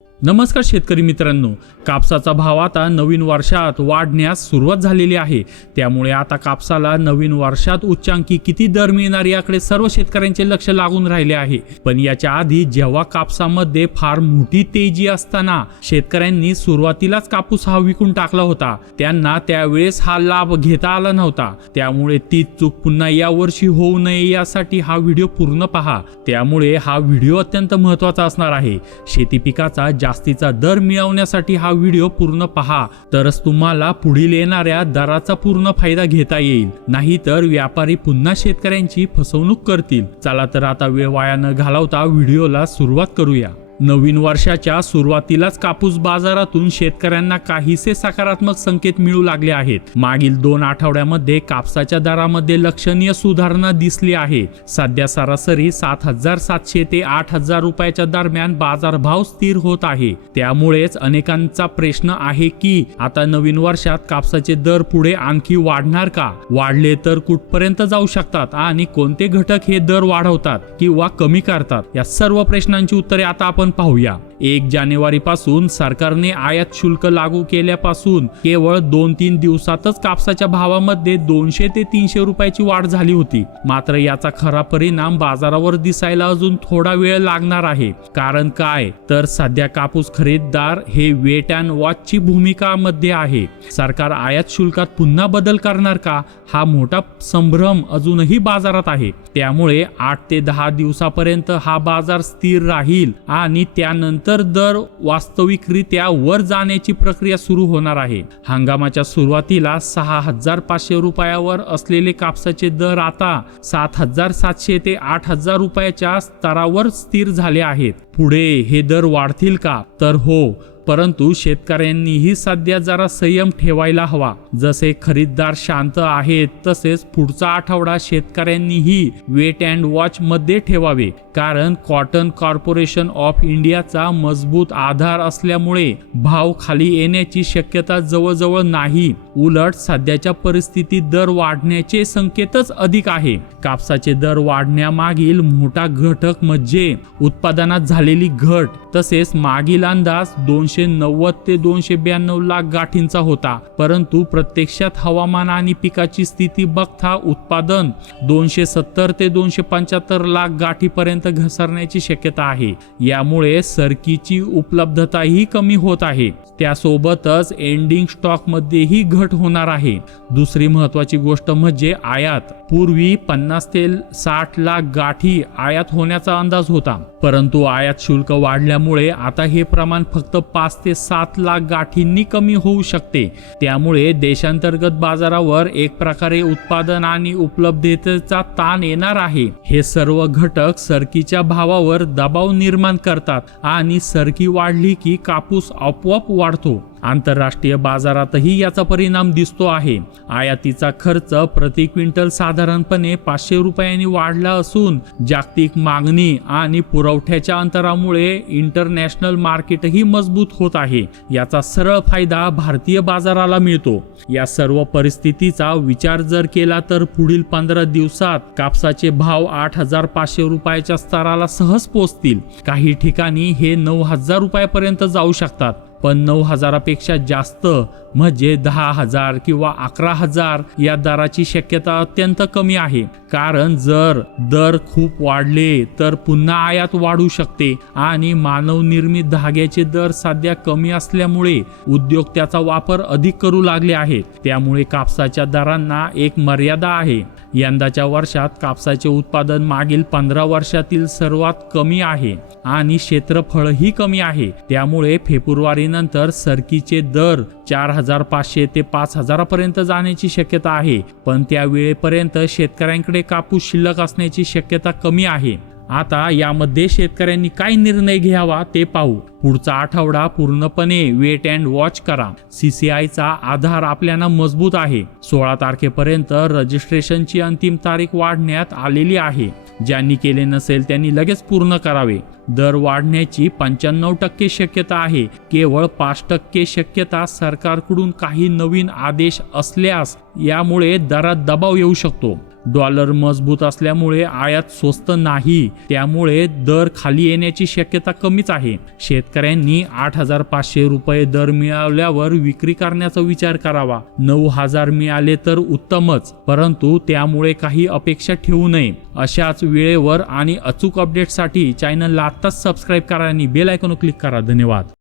नमस्कार शेतकरी मित्रांनो, कापसाचा भाव आता नवीन वर्षात वाढण्यास सुरुवात झालेली आहे। त्यामुळे आता कापसाला नवीन वर्षात उच्चांकी किती दर मिळणार याकडे सर्व शेतकऱ्यांचे लक्ष लागून राहिले आहे। पण याच्या आधी जेव्हा कापसामध्ये फार मोठी तेजी असताना शेतकऱ्यांनी सुरुवातीलाच कापूस हा विकून टाकला होता, त्यांना त्यावेळेस हा लाभ घेता आला नव्हता। त्यामुळे ती चूक पुन्हा यावर्षी होऊ नये यासाठी हा व्हिडिओ पूर्ण पहा। त्यामुळे हा व्हिडिओ अत्यंत महत्त्वाचा असणार आहे। शेती पिकाचा जास्तीचा दर मिळवण्यासाठी हा व्हिडिओ पूर्ण पहा, तरच तुम्हाला पुढील येणाऱ्या दराचा पूर्ण फायदा घेता येईल। नाहीतर व्यापारी पुन्हा शेतकऱ्यांची फसवणूक करतील। चला तर आता वेळ वाया न घालवता व्हिडिओला सुरुवात करूया। नवीन वर्षाच्या सुरुवातीलाच कापूस बाजारातून शेतकऱ्यांना काहीसे सकारात्मक संकेत मिळू लागले आहेत। मागील 2 आठवड्यामध्ये कापसाच्या दरामध्ये लक्षणीय सुधारणा दिसली आहे। सध्या सरासरी 7,700 ते 8,000 रुपयाच्या दरम्यान बाजारभाव स्थिर होत आहे। त्यामुळेच अनेकांचा प्रश्न आहे की आता नवीन वर्षात कापसाचे दर पुढे आणखी वाढणार का? वाढले तर कुठपर्यंत जाऊ शकतात आणि कोणते घटक हे दर वाढवतात किंवा कमी करतात? या सर्व प्रश्नांची उत्तरे आता आपण पाहूया। 1 जानेवारी पासून सरकारने आयात शुल्क लागू केल्यापासून केवळ 2-3 दिवसातच कापसाच्या भावामध्ये 200 ते 300 रुपयाची वाढ झाली होती। मात्र याचा खरा परिणाम बाजारावर दिसायला अजून थोडा वेळ लागणार आहे। कारण काय तर सध्या कापूस खरेदीदार हे वेट अँड वॉचची भूमिका मध्ये आहे। सरकार आयात शुल्कात पुन्हा बदल करणार का, हा मोठा संभ्रम अजूनही बाजारात आहे। त्यामुळे 8 ते 10 दिवसापर्यंत हा बाजार स्थिर राहील आणि त्यानंतर दर वास्तविकरित्या वर जाण्याची प्रक्रिया सुरू होणार आहे। हंगामाच्या सुरुवातीला 6,500 रुपयावर असलेले कापसाचे दर आता 7,700 ते 8,000 रुपयाच्या स्तरावर स्थिर झाले आहेत। पुढे हे दर वाढतील का? तर हो, परंतु शेतकऱ्यांनीही सध्या जरा संयम ठेवायला हवा। जसे खरीददार शांत आहेत तसेच पुढचा आठवडा शेतकऱ्यांनीही वेट अँड वॉच मध्ये ठेवावे। कारण कॉटन कॉर्पोरेशन ऑफ इंडियाचा मजबूत आधार असल्यामुळे भाव खाली येण्याची शक्यता जवळजवळ नाही। उलट सध्याच्या परिस्थितीत दर वाढण्याचे संकेतच अधिक आहे। कापसाचे दर वाढण्यामागील मोठा घटक म्हणजे उत्पादनात झालेली घट। तसेच मागील अंदाज 290 ते 292 लाख गाठींचा होता, परंतु प्रत्यक्षात हवामान आणि पिकाची स्थिती बघता उत्पादन 270 ते 275 लाख गाठीपर्यंत घसरण्याची शक्यता आहे। यामुळे सरकीची उपलब्धताही कमी होत आहे। त्यासोबतच एंडिंग स्टॉक मध्येही घट होणार आहे। दुसरी महत्त्वाची गोष्ट म्हणजे आयात। पूर्वी 50 ते 60 लाख गाठी आयात होण्याचा अंदाज होता, परंतु आयात शुल्क वाढल्यामुळे आता हे प्रमाण फक्त 5 ते 7 लाख गाठींनी कमी होऊ शकते। त्यामुळे देशांतर्गत बाजारावर एक प्रकारे उत्पादन आणि उपलब्धतेचा ताण येणार आहे। हे सर्व घटक सरकीच्या भावावर दबाव निर्माण करतात आणि सरकी वाढली की कापूस आपोआप वाढतो। आंतरराष्ट्रीय बाजारातही याचा परिणाम दिसतो आहे। आयातीचा खर्च प्रति क्विंटल साधारणपणे 500 रुपयांनी वाढला असून जागतिक मागणी आणि पुरवठ्याच्या अंतरामुळे इंटरनॅशनल मार्केटही मजबूत होत आहे। याचा सरळ फायदा भारतीय बाजाराला मिळतो। या सर्व परिस्थितीचा विचार जर केला तर पुढील 15 दिवसात कापसाचे भाव 8,500 रुपयाच्या स्तराला सहज पोहोचतील। काही ठिकाणी हे 9,000 रुपयापर्यंत जाऊ शकतात, पण 9,000 पेक्षा जास्त म्हणजे 10,000 किंवा 11,000 या दराची शक्यता अत्यंत कमी आहे। कारण जर दर खूप वाढले तर पुन्हा आयात वाढू शकते आणि मानवनिर्मित धाग्याचे दर सध्या कमी असल्यामुळे उद्योग त्याचा वापर अधिक करू लागले आहेत। त्यामुळे कापसाच्या दरांना एक मर्यादा आहे। यंदाच्या वर्षात कापसाचे उत्पादन मागील 15 वर्षातील सर्वात कमी आहे आणि क्षेत्रफळही कमी आहे। त्यामुळे फेब्रुवारी नंतर सरकीचे दर 4,500 ते 5,000 पर्यंत जाण्याची शक्यता आहे, पण त्या वेळेपर्यंत शेतकऱ्यांकडे कापूस शिल्लक असण्याची शक्यता कमी आहे। आता यामध्ये शेतकऱ्यांनी काय निर्णय घ्यावा ते पाहू। पुढचा आठवडा पूर्णपणे वेट अँड वॉच करा। CCIचा आधार आपल्याला मजबूत आहे। 16 तारखेपर्यंत रजिस्ट्रेशनची अंतिम तारीख वाढण्यात आलेली आहे। ज्यांनी केले नसेल त्यांनी लगेच पूर्ण करावे। दर वाढण्याची 95% शक्यता आहे। केवळ 5% शक्यता सरकारकडून काही नवीन आदेश असल्यास यामुळे दरात दबाव येऊ शकतो। डॉलर मजबूत असल्यामुळे आयात स्वस्त नाही, त्यामुळे दर खाली येण्याची शक्यता कमीच आहे. शेतकऱ्यांनी 8,500 रुपये दर मिळाल्यावर विक्री करण्याचा विचार करावा. 9,000 मिळाले तर उत्तमच, परंतु त्यामुळे काही अपेक्षा ठेवू नये. अशाच वेळेवर आणि अचूक अपडेटसाठी चॅनलला आत्ताच सबस्क्राईब करा आणि बेल आयकॉन क्लिक करा. धन्यवाद.